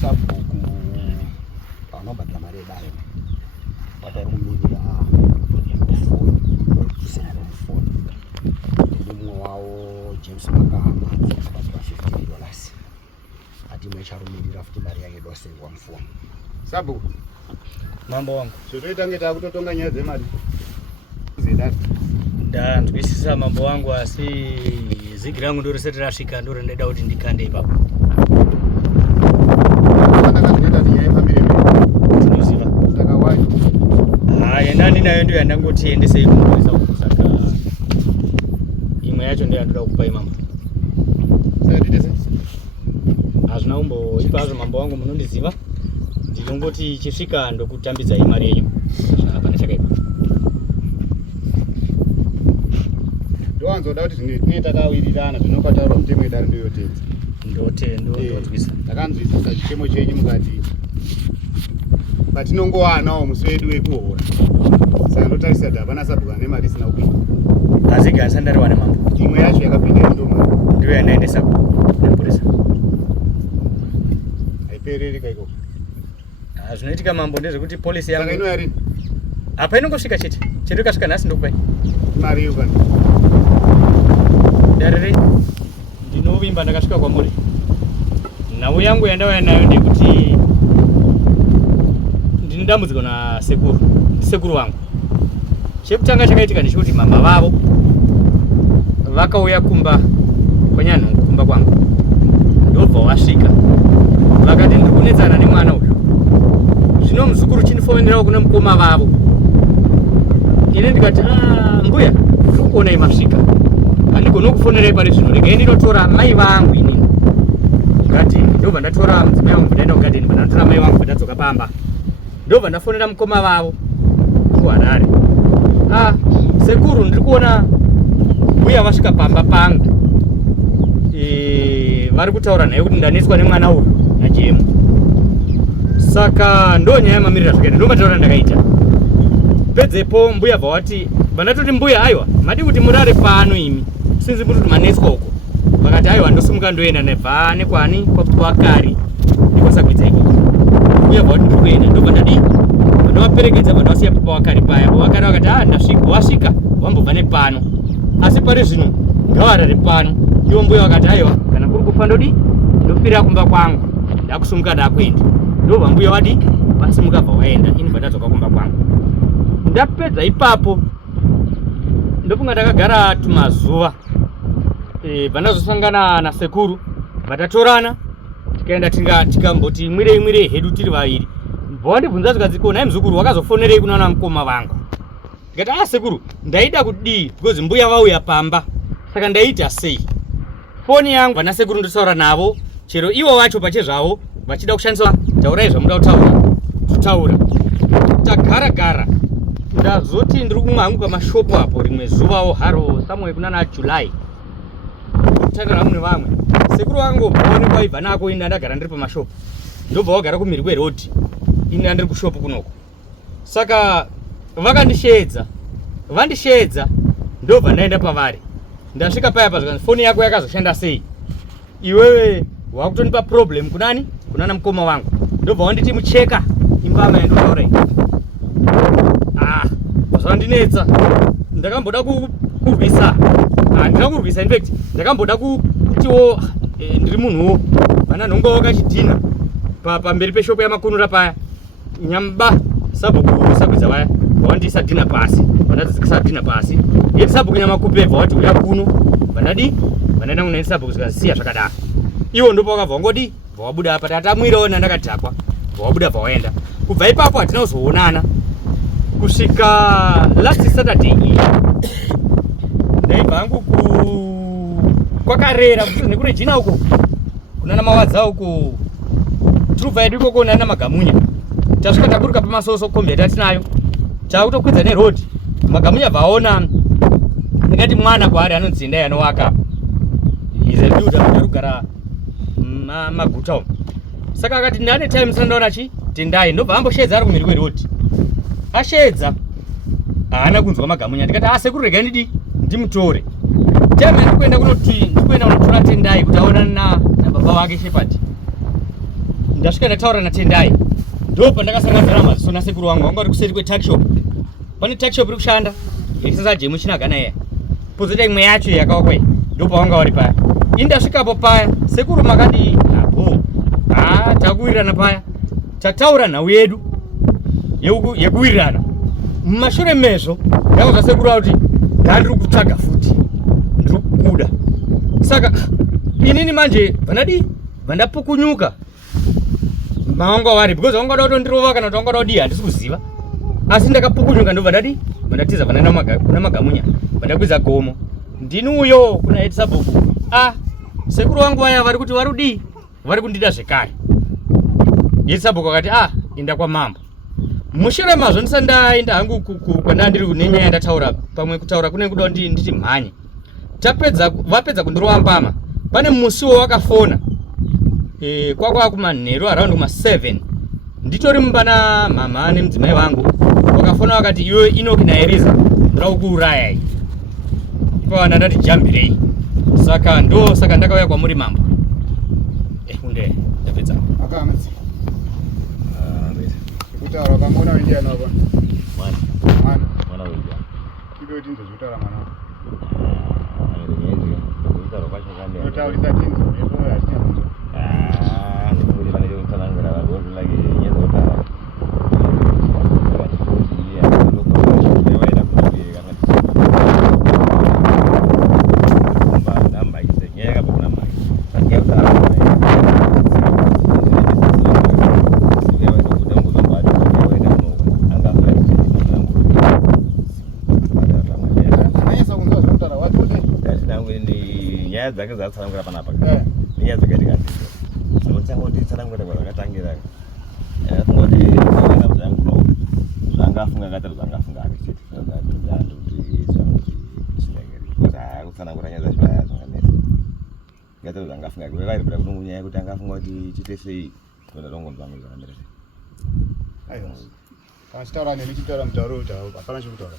sabhuku anobata mari yebayo vakarumirira foni ndi mumwe wawo James Makama akabata $50 ati mwe charumirira futi mari yake dosengwa mfoni. Sabhuku mambo wangu zvotoita ngeta kutotonga nyaya dzemari zedati ndanzwisisa mambo wangu, asi zigi rangu ndo risati rasvika ndo rendaida kuti ndikande ipapo. Tinoziva nani nayo ndio yandangoti endesei kumweza uku, saka imwe yacho ndio yandoda kukupai mambo. Hazvina umbo ipazo mambo wangu, munondiziva ndinongoti chisvika ndokutambidza imari yenyu hapana chakaipa. ndowanzoda kuti zvine takawirirana zvinokataurwa mutemo wedare ndoyotedza ndonzwisa takanzwisisa chichemo chenyu mukati patinongowanawo musi wedu wekuhora, saka ndotarisira kuti hapana sabhuku ane mari isina kupinda. asi gasa ndariwana mambo, imwe yacho yakapinda indomari ndiyo yandaendesa kupurisa haipereri kaikoko. zvinoitika mambo ndezvekuti polisi saka ino yarini apa inongosvika chete ikasvika nhasi ndokupai mari yukani darere ndinovimba ndakasvika kwamuri. nhau yangu yandauya nayo ndekuti ndine dambudziko nasekuru wangu. chekutanga chakaitika ndechekuti mama vavo vakauya kumba kwanyanhongo, kumba kwangu ndobva wasvika vakati ndiri kunetsana nemwana uyu, zvino muzukuru chinifomenerawo kuna mukoma vavo. ine ndikati mbuya ndiri kuonai masvika, handigoni kufonerai pari zvino, regai ndinotora mai vangu inini. ngati ndobva ndatora mudzimai wangu ndaenda kugadheni, ndandatora mai vangu ndadzoka pamba, ndobva ndafonera mukoma vavo kuharare. sekuru ndiri kuona mbuya vasvika pamba pangu, vari kutaura naye kuti ndanetswa nemwana uyu najemu. saka ndo nyaya yamamirira zvakaita, ndomataura ndakaita. pedzepo mbuya bva wati, vandatoti mbuya aiwa madi kuti murare pano imi sinzi muri kuti manetswa uko. vakati aiwa ndosimuka ndoenda nebva nekwani kwakari ndikwasakuidza ikoko. mbuya bva wati ndiri kuenda, ndobva ndadi ndavaperekedza vandavasiya pawakari paya. pawakari vakati ndasvika, wasvika wambobva nepano, asi pari zvino ngavarare pano. iwo mbuya vakati aiwa kana kuri kufa ndodi ndofirira kumba kwangu, ndakusumuka ndakuenda. ndobva mbuya wadi vasimuka bva waenda, ini bva ndadzoka kumba kwangu. ndapedza ipapo ndofunga ndakagara tumazuva, bva ndazosangana nasekuru, vatatorana tikaenda tikamboti mwirei hedu tiri vaviri. bva wandibvunza zvikadziko, nai muzukuru wakazofonerei kunaona mukoma vangu? ndikati sekuru ndaida kudii because mbuya vauya pamba, saka ndaita sei. foni yangu vanasekuru ndotaura navo, chero ivo vacho pachezvavo vachida kushandisa taurai zvamuda kutaura totaura. tagara ndazoti ndiri kumwe hangu pamashopu apo rimwe zuvawo haro samwe kunana July taigara mune vamwe. sekuru wangu mbaonekwa aibva nako, ini ndagara ndiri pamashopu, ndobva wagara kumhiri kwerodhi, ini ndandiri kushopu kunoko. saka vandishedza ndobva ndaenda pavari. ndasvika paya pazvikanzi foni yako yakazoshanda sei, iwewe wakutonipa problem kunani, kunana mukoma wangu. ndobva wanditi mucheka imbama yandotaurai. zvandinetsa ndakamboda kurwisa, handina kurwisa, infact ndakamboda kutiwo ndiri munhuwo vana nhongo wakachidhina pamberi peshopu yamakunura paya nyamba sabhuku sakwidza vaya vandisadhina pasi, vandadzikisa pasi. yeti sabhuku nyamakupe bva wati uya kuno, vandaenda kunaini sabhuku zvikazisiya zvakadaro. iwo ndopa wakabva wangodi bva wabuda apa, tatamwirawo nandakadhakwa bva wabuda bva waenda. kubva ipapo hatina kuzoonana kusvika last Saturday iyi. ndaibva hangu kwakarera nekune jina uko kunana mawadza uko, turubva yedu ikoko nana magamunya. tasvika taburuka pamasoso kombi yatatinayo, takutokwidza nerodhi. magamunya bvaona ndingati mwana kwaari anonzi Ndai anowaka, izeduda arikugara maguta umo. saka akati ndane time sandaona Tendai, ndobva amboshedza ari kumhiri kwerodhi. ashedza haana kunzwa magamunya. ndikati sekuru regai ndimutore. time ndikuenda kunotora Tendai kuti aonana nababa wake Shepard. ndasvika ndataura naTendai ndo pandakasangana maziso nasekuru wangu wanga uri kuseri kwetakshop. Pane takshop iri kushanda yakisasa jemu chinagana iya pozita imwe yacho yakawakwa ndo pawanga vari paya. Ini ndasvikapo paya sekuru makadi apo takuwirirana paya tataura nhau yedu yekuwirirana. Mumashure mezvo ndakauza sekuru kuti ndandiri kutsvaga futi ndiri kukuda. Saka inini manje vandapukunyuka mavanga vari because vanga da kutondirova kana kuti vanga da kudii handisi kuziva, asi ndakapukunyuka ndo vandatiza kuna magamunya vandakwidza gomo. Ndini uyo kuna Edsabhuku. Sekuru wangu vaya vari kuti vari kudii vari kundida zvekare. Edsabhuku akati inda kwamambo. Mushure mazvo ndisati ndaenda hangu kwandandiri nenyaya yandataura pamwe kutaura kune kuda nditi mhanye. Vapedza kundirova mbama pane musiwo wakafona kwakwa kumanheru around kuma7 nditori mumbana mama nemudzimai vangu wakafona wakati iwe Enoch naEliza ndirakukuuraya iyi. Ipapo ndati jambirei. Saka ndakauya kwamuri mambo. Kunde ndapedza. Akametsi. Kutaura pamona wendia nako. Mwana wendia. Kido tinzo kutaura mwana. Kutaura kwacho kande. Kutaura tinzo ndipo yasinya. Ndikuri vane kutsanangura vagozi lagi nyezo kutaura. Dzake dzatsanangura panapa nyaya dzakaita kuti dzangoti tsanangura kwakatangira ngoti zvangu zvangafunga katari zvangafunga akiti zvangu kuti sinageri kuti kutsanangura nyaya dzacho zvazvanganesa ngatari zvangafunga kuti vari kuda kuti nyaya kuti angafunga kuti chite sei kuti ndongomba zvangu zvakamira sei. Aiwa kana chitaura neni chitaura mutauro kuti hapana chokutaura.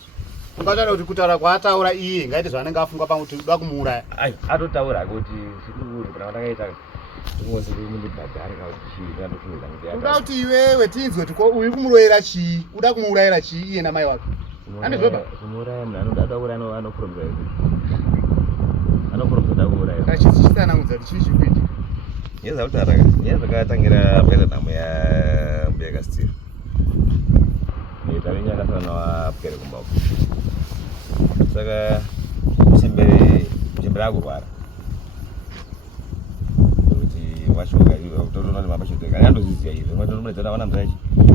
Ungataura kuti kutaura kwaataura iye ngaite zvaanenge afunga pamuti uda kumuuraya. Atotaura kuti sikuru kana ndakaita ngozi kumundibhadhara kuti chii ndandofunga kuti uda kuti iwewe tinzwe kuti uyu kumuroera chii uda kumuurayira chii iye namai wake. Andizvoba kumuuraya munhu anodadaura anopromisa da kuuraya kachitsanangudza kuti chii chikuitika. Nyaya dzakutaura nyaya dzakatangira pakaita nhamo yambuya Kasitiri tavinya kasana wapere kumbako. Saka muchembere akurwara kuti washoka totoona mapashoteka andozviziva izvo matonomedzana wana mzachi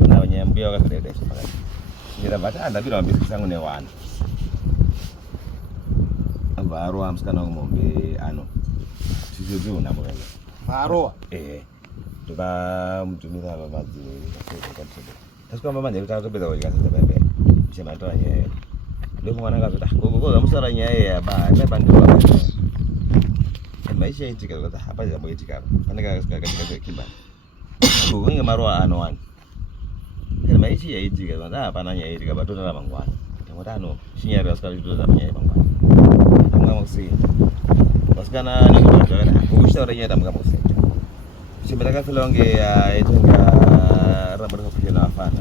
na nyaya mbuya wakazadaida izvo pakati ndira bati ndabira mabhisikisi angu newana abva arowa musikana wangu mombe ano tizodziona murenge arowa tokamutumira vamadzimiri taskwamba manheru tatopedza kuikasisa bebe chematoa nyaya ndomwana akazoti gogogoza musara nyaya yabandibaa maichaitika kuti hapana chamboitika panekakatikakimba gogonge marowa anowani kana maichi yaitika kuti hapana nyaya itika batotara mangwana tamoti ano chinyari vasikana chitotara nyaya mangwana tamukamusei vasikana nekutozvakati kukuchitaura nyaya tamukamusei chimbe takafila wange aitonga ramba rakapushena afana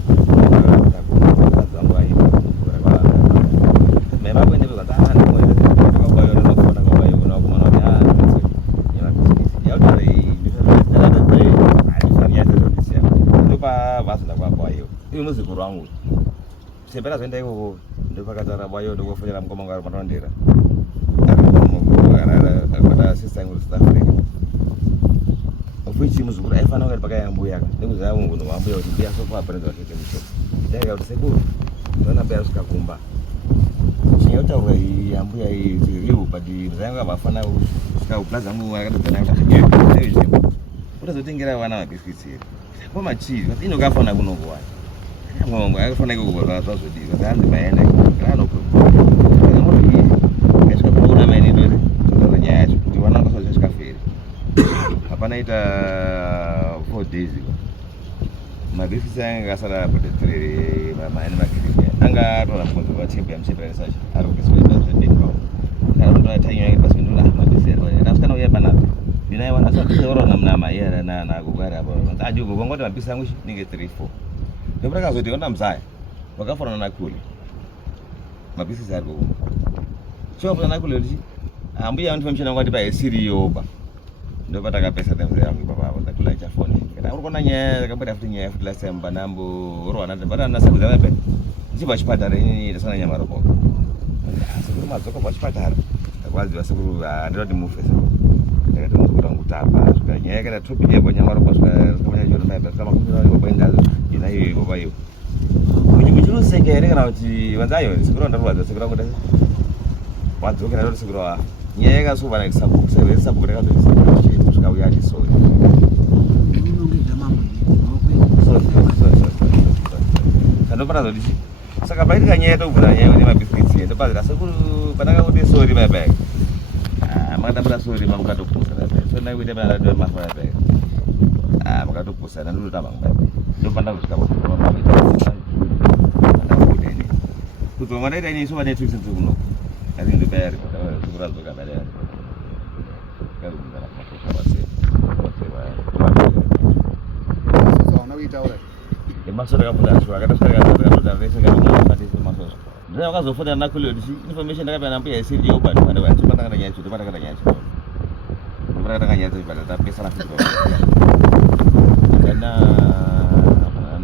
muzukuru wangu sembera zvoenda ikoko ndopakatara bwayo ndokofonera mukoma wangu ari matondera akabata sista yangu South Africa ofichi muzukuru aifana wakati pakayambuyaka ndikuziva munhu wambuya kuti mbuya sofa aprenza vachete mushoko ndaika kuti sekuru ndona mbuya rusikakumba chinyaya kutaurwa yambuya iriu but zvainga vafana sikaplaza yangu akatodzana kuti utazotengera vana mabhisikitsi here komachii kuti inokafana kunokuwana Ngomong akafana ikokuvaa zvazvodiwa zvanzi maenda anokoti asikakona maine ndoti totaura nyaya yacho kuti wana ngosazva chikaferi hapana ita 4 days mabhisikitsi anga akasara protesterere maine magirisi anga atora mukonzo watembe yamuchembera nesacho ari kukiswezva zvedekao kana kutoa tainyo yake pasi ndona mabhisikitsi asikana uya panapa Binai wana sasa orang ngamna ya na kugara hapo. Ntaji ugo ngote mapisa yangu ninge 3 4. Ndio braka zote onda mzaya. Wakafona na kule. Mapisa zargo. Sio na kule liji. Ambia mtu mshana ngati ba sirio ba. Ndio pataka pesa tembe yangu baba hapo ndakula cha phone. Kana uko na nye kabla afuti nye afuti la semba nambo oro wana bana na sabu zabe. Ziba chipatara ni sana nyama robo. Sasa mazoko kwa chipatara. Kwazi wasukuru ndio dimufesa. Ndio mzungu tapa. Tukanyeka na tupige kwa nyama robo kama jona mbele kama kuna kwenda ina hiyo baba hiyo. Kujiru segere kana uti wanzayo sikuru ndo wazo sikuru ngoda. Wazo kana ndo sikuru nyeka suba na sabu sewe sabu kwa ndo tukauya diso. Kando para dodi. Saka bairi kanyeto bulanya ni mabiscuits itu padra sikuru padanga uti sorry bebe. Maka tabra sorry mabuka tupu sana. So na wide bala do mafara be. Maka tupu sana dulu tabang bebe. Do panda uska bo mama be. Anda ude ni. Kuto mare ni so ane tricks tu no. Ari do bayar ko sukura do ka bayar. Kalu ndara ma ko sabase. Ko ba. So na wita ora. Masuk dalam bulan suara kata saya kata saya kata tadi masuk. Saya kan zofa dan aku lihat di sini information dekat nampi SC di obat mana buat cuma tengah tanya itu, cuma tengah tanya itu. Cuma tengah tanya itu pada tapi salah itu. Karena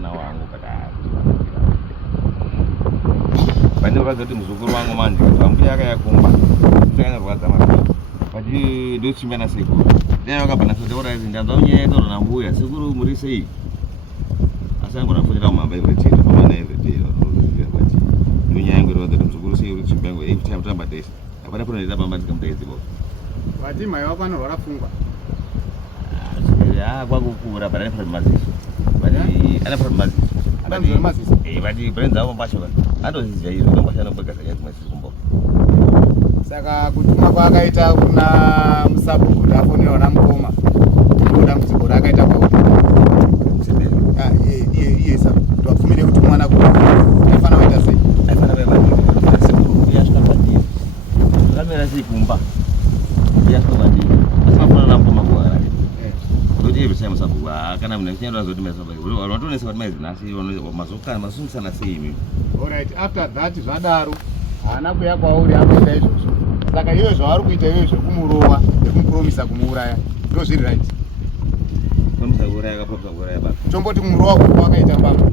nawang pada. Banyak orang jadi musuh kurang mandi, sampai kayak kumpat. Saya nggak buat sama. Pagi dua cuma nasi ku. Dia orang pernah sudah orang yang tahunya itu orang nampu ya, seguru muri sei. Saya kurang foto lama bayi berciri, mana yang berciri, dunia yang berbeda dengan seguru sih urut simpang gue, ini siapa tambah des, apa pun ada pambat kamu des itu. Wajib mayu apa nih orang fungba? Ya, gua berapa ada informasi, bagi ada informasi, bagi brand tahu apa sih kan? Ada sih jadi itu masih ada bekas aja masih kumpul. Saka kutuma kwa kaita kuna msabu kutafuni orang mkoma, kuna msabu kaita kwa uti. Iye sabu twafumile kuti mwana ku afana waita sei afana beba sikuru ya shikapati kamera zikumba ya shikapati asema kuna nampo magwara ndio hivi sema sabu kana mnachenya ndo zote mesa bagi watu ni sababu mezi nasi mazoka masungu sana simi. Alright, after that zvadaro anaku yakwa uri akuita izvozvo saka iwe zvaari kuita iwe zvekumurowa nekumupromisa kumuuraya ndo zviri right. Chomboti kumurowa kwa wakaita baba.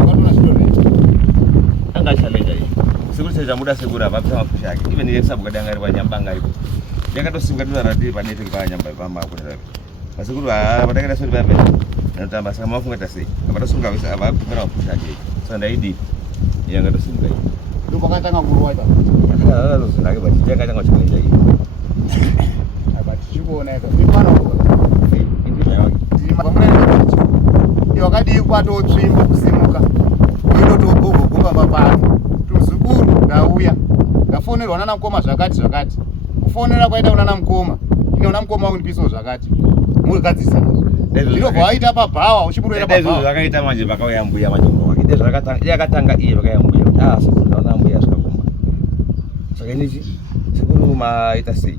Wakatona story. Anga challenge hii. Sikuru seja muda segura vapisa mapusha yake. Even ile sababu kadanga riba nyambanga ribo. Yakatosinga tu radi panete kwa nyamba pamba kuna rabi. Basikuru badanga story babe. Na tamba sama mafunga tasi. Kapata sunga wisa aba kumera mapusha yake. Sanda idi. Yang katosinga hii. Ndio bakatanga kumurowa ita. Yakatanga zote lagi bati. Yakatanga challenge hii. Abati chikuona ika. Ipana huko. Wakati kwato tsvimbo kusimuka inotogogogoba mapano tuzukuru ndauya ndafonerwa nana mukoma zvakati kufonera kwaita unana mukoma ine una mukoma wangu ndipiso zvakati murikadzisana zvinobva waita pabhawa uchimuroera pabhawa zvakaita manje vakauya mbuya manje kwake ndezvakatanga yakatanga iye vakauya mbuya sikuru ndaona mbuya zvikakumba saka iniji sikuru maita sei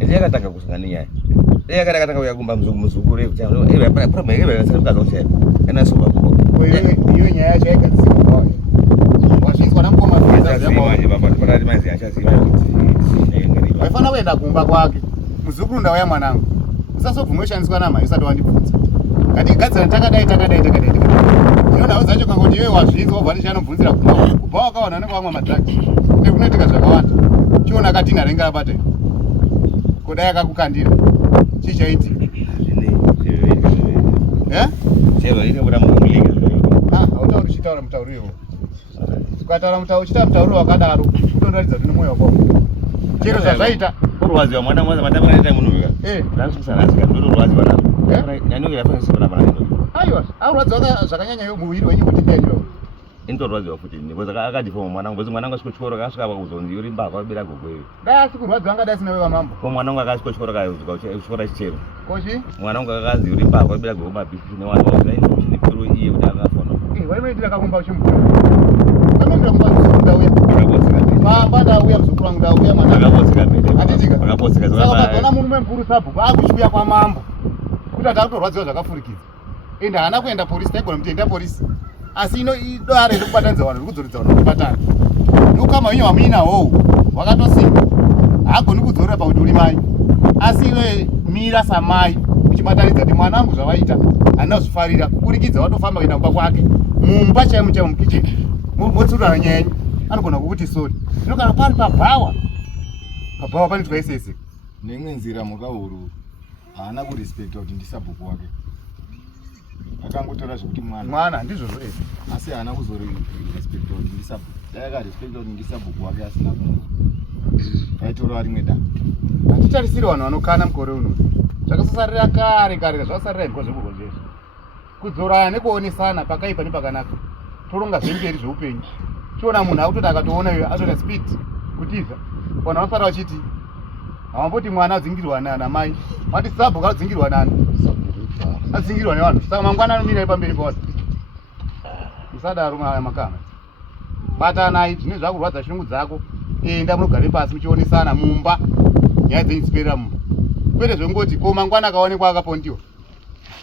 ende yakatanga kusangana nyaya yakatanga kuyakumba muzukuru ekuti iwe problem iwe sarukaza kuchema ena soba kumbo iyo nyaya yacho yaigadziswa pabhawa wazvinzwa namukoma parati maizi achaziva kuti waifana kuenda kumba kwake muzukuru ndauya mwanangu usazobvumwe ushandiswa namai usati wandibvunza ngatigadzira takadai ndinonawo dzacho kangoti iwe wazvinzwa wabva ndichanomubvunzira kumba kubva wakawana nenge wamwa madrugs nekunoitika zvakawanda chiona katina renga abata kudai akakukandira chichaiti chero ine kuda mumulinga hautauri uchitaura mutauriwo ukataura uchitaura mutauriwo wakadaro utondoratidza kuti nemwoyo wako chero zvazvaita urwadziwa mwana mwaza matamaita munhuka ndasukisana asika ndorwadziwa navo nyanyukira fanisiona pana aiwa aurwadziwa zvakanyanya iwe muviri wenyu kuti ndianiwo indorwadziwa futi because akadifoma mwanangu because mwanangu asvika chikoro kasvika pakuzonzi uri mbavha ubira gogweyo dai asi kurwadziwa angadai asina wewa mambo ko mwanangu akasvika chikoro kazvika chikoro chichero kochi mwanangu akakanzi uri mbavha ubira gogo mabhifi newana wazaindochinipiru iye kuti akafona waimaitira kakumba uchimuka waimaitira kumba uchimudauya akakotsika Banda uya mzukuru wangu ndauya mwana. Akapotseka mbele. Atitika. Akapotseka Saka zona. pazona munhu mukuru sabhuku akuchiuya kwa mambo. Kuti atakutorwadziwa zvakafurikidza. Ende haana kuenda polisi, taigona mutenda polisi. Asi ino idare rekubatanidza vanhu rikudzoredza vanhu kubatana. Ndokama wenyu wamina ho wakatosimba. Haagoni kudzorera pakuti uri mai. Asi iwe mira samai uchibatanidza kuti mwana wangu zvavaita handina kuzvifarira kuburikidza watofamba kuenda kumba kwake mumba chaimo chaimo mukicheni motsurana nyaya yenyu anogona kukuti sori. Zvino kana pari pabhawa panoitwa isese neimwe nzira mukahuru haana kurespekta kuti ndisabhuku wake akangotora zvekuti mwana ndizvozvo asi haana kuzorespekta kuti ndisabhuku dai akarespekta kuti ndisabhuku wake asina kuno aitora rimwe danga. Hatitarisiri vanhu vanokana mukore uno zvakasasarira kare zvakasarira imbo zvekugo zveshe kudzorana nekuonesana pakaipa nepakanaka toronga zvemberi zveupenyu chiona munhu akutoti akatoona iwe atoita speed kutiza vanhu vanosara vachiti havamboti mwana adzingirwa namai vati sabhuku adzingirwa nani adzingirwa nevanhu saka mangwana anomira pamberi pavanhu musadaro makama batanai zvine zvakurwadza shungu dzako enda munogare pasi muchionesana mumba nyaya dzenyu dziperera mumba kwete zvengoti ko mangwana akaonekwa akapondiwa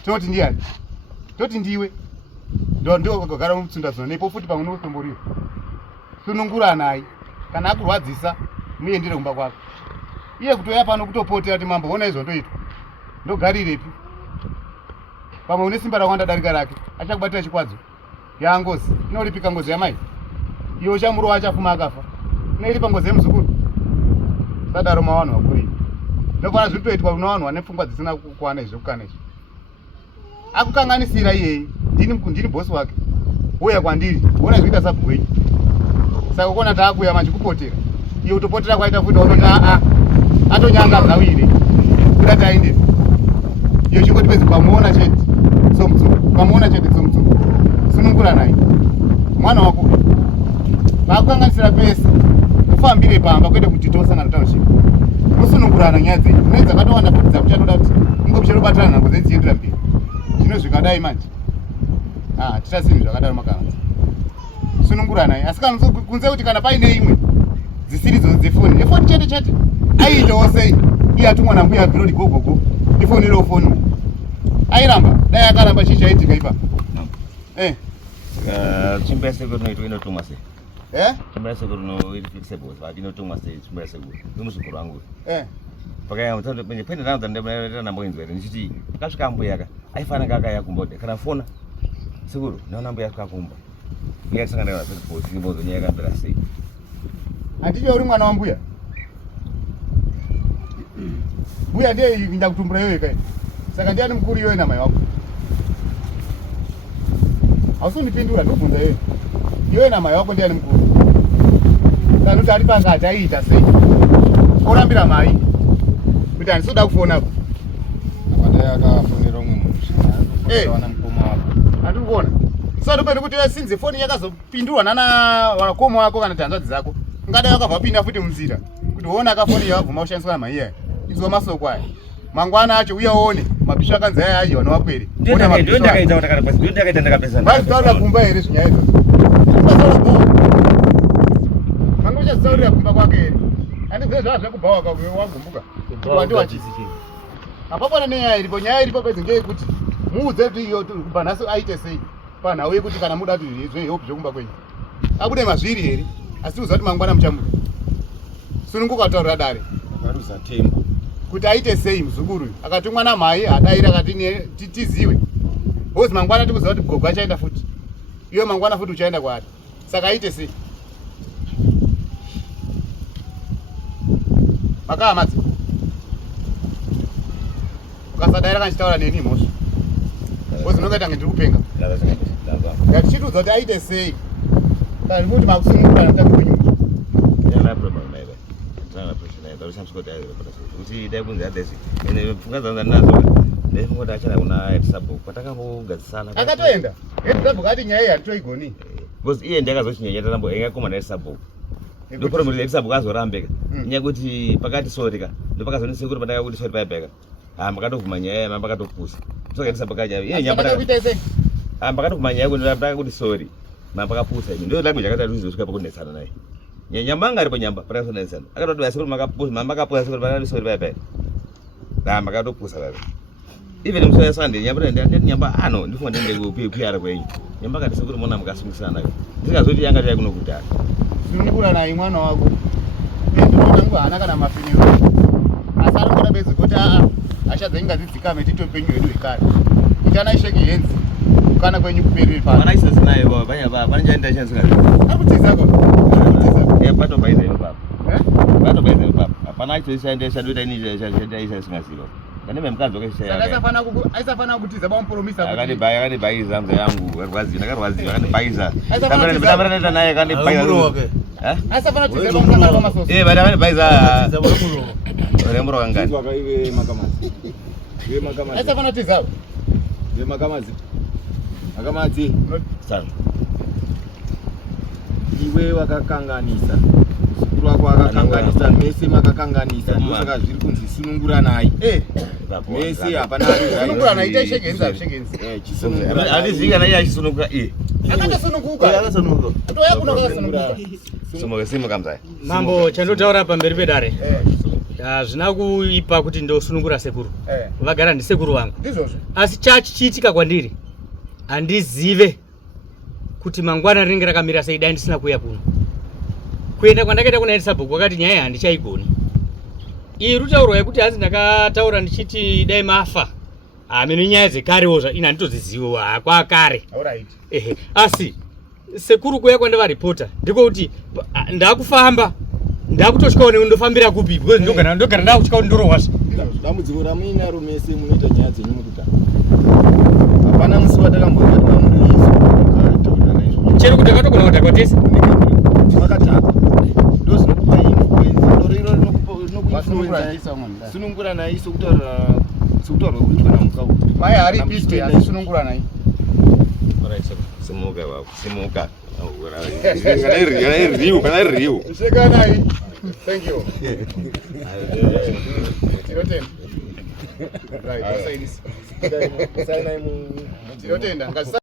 tinoti ndiani toti ndiwe ndokagara mutsundatsuna nepo futi pamwe nokusomboriwa sununguranai kana akurwadzisa muendere kumba kwako iye kutoya pano kutopotera kuti mambo ona izvondoitwa ndogarirepi pamwe une simba rakawanda darika rake achakubatira chikwadzo yangozi inoripika ngozi yamai iwe uchamurova achafuma akafa inoiripa ngozi yemuzukuru sadaro mavanhu vakuri ndofana zvitoitwa kuna vanhu vane pfungwa dzisina kukwana izvokukana izvi akukanganisira iyeye ndini bosi wake uya kwandiri ona zvikuita sabhuku wenyu saka ukona taakuya machikupotera iye utopotera kwaita futi unoti atonyangadza uire kuda tainderi iyo chingoti pedzi kwamuona chete somutsumbu sununguranai mwana wako vakukanganisira pese ufambire pamba kwete kuti tosangana taushipa musunungurana nyaya dzenyu mune dzakatowanda futi dzakuchatoda kuti mugomuchatobatana nhango dzedziendera mberi zvino zvikadai manje tita zvinhu zvakadaro makaanza sununguranai asi kana kunze kuti kana paine imwe dzisiri idzo dzefoni efoni chete chete aiitawo sei iye atumwa nambuya bhirodi gogogo ifoni iro foni airamba dai akaramba chii chaitika ipa chimba yasekuru inotumwa sei chimba yasekuru inoifixable but inotumwa sei chimba yasekuru nomuzukuru wangu pakayaapende ndamboinzwa here ndichiti akasvika ambuya aka aifana kakaya kumbode kana fona sekuru naona ambuya asvika kumba uya tisangana napeposi imbozo nyaya yakambira sei handiti uri mwana wambuya mbuya ndiye ndakutumbura iwe kai saka ndiani mukuru iwe namai wako hausundipindura ndobvunza iwe namai wako ndiani mukuru kana kuti ari pakati aiita sei orambira mai kuti handisoda kufonapo akadai akafonera umwe munhu zvinaana mukoma wako handiri kuona sadopende kuti sinze foni yakazopindurwa navakoma wako kana tanzvadzi dzako ungadai wakabva pinda futi munzira kuti woona akafoni yavabvuma kushandiswa namai iyaya idziwa masoko aya mangwana acho uya uone mapisho akanzi aya aji vano vakwere vaitaurira kumba here zvinyaya izvozvo manga uchazitaurira kumba kwake here handizive zvava zvekubva wagumbuka wandiwachisi hapapana nenyaya iripo nyaya iripo pedzi ngeyekuti muudze kuti iyo kubva nhasi aite sei panhau yekuti kana muda kuti zvehope zvekumba kwenyu abude mazviri here asi uziva kuti mangwana muchamuda sununguka kutaurira dare akaruza temba kuti aite sei muzukuru akatumwa namai adaira akati tiziwe ozi mangwana tikuziva kuti gogo achaenda futi iwe mangwana futi uchaenda kwaari saka aite sei makahamadzi ukasadaira kanchitaura neni mhosva ozi unongaita nge ndiri kupenga ngatichitiudza kuti aite sei kana ndimuti makusunungurana tambi kwenyu kuti dai kunzi adesi ene pfunga dzanza nadzo ndaifunga kuti achada kuna hetisabhuku patakambogadzisana akatoenda hetisabhuku ati nyaya iyi handitoigoni because iye ndakazochinyanyatarambo engakoma nahetisabhuku ndopromoti hetisabhuku azorambeka nyaya kuti pakati sorika ndopakazonesekuri patakakuti sori paibheka makatoguma nyaya mambakatopusa soka hetisabhuku mbakatoguma nyaya kuti sori mambakapusa imi ndo language yakataruizosvika pakunetsana naye nyamba ngari nyamba personal sana akatoti basikuru makapusa sikuru bana lisori bebe na makatopusa bebe even msoya sande nyamba nyamba ano ndifuna ndende kupira kwenyu nyamba kati sikuru mona mukasungusana ndikazoti yanga taya kuno kutaka sinungura na imwana wako ndio tangu ana kana mapinyo asara ngora bezi kuti achadzenga dzidzikame titopenyu edu ikari kuti ana isheke yenzi kana kwenyu kuperere pa ana isa sinayo baba banya baba banjaenda chansi ngazi akutiza ko pato baize baba pato baize baba apana icho ishaende shadoita ini shaenda isa singazilo kana memkazo kesha saka aisafana kutiza bampromisa akani baiza mzee yangu rwazi nakarwazi akani baiza kamera nenda naye akani baiza aisafana kutiza bampromisa kwa masoso bada baiza remuro kangani Wakaiwe makamazi. Iwe makamazi. aisafana kutiza Iwe makamazi. Makamazi. sana Iwe wakakanganisa. Muzukuru wako wakakanganisa, mese makakanganisa. Ndosaka zviri kunzi sunungura naye. Mese hapana sunungura naye isheke yenzi chisunungura. andizika naye achisununguka akasununguka atoya kuno akasununguka somoke simu kamzai mambo chandotaura pamberi pedare zvina kuipa kuti ndosunungura sekuru vagara ndisekuru vangu ndizvozvo asi chachiitika kwandiri handizive kuti mangwana rinenge rakamira sei dai ndisina kuuya kuno kuenda kwandakaita kunaendesa bhuku wakati nyaya handichaigoni iyi rutaurwa yekuti hanzi ndakataura ndichiti dai mafa mino nyaya dzekarewo ina handitodziziva hakwakare ehe asi sekuru kuya kwandavaripota ndikokuti ndakufamba ndakutosvikawo ndofambira kupi because ndogara ndakutya kuti ndorowazve Dambudziko ramuinaro mese munoita nyaya dzenyu mukutanga. Hapana musi watakamboenda chero kuti akatogona kudhakwa tese makataka. Ndo zvinokupa influence. Ndo riro rinokupa sunungura naye sokutaura kuti kana mukau. mai hari piste asisunungura naye simuka baba simuka kana riu sheka naye thank you tirotenda right aside this tirotenda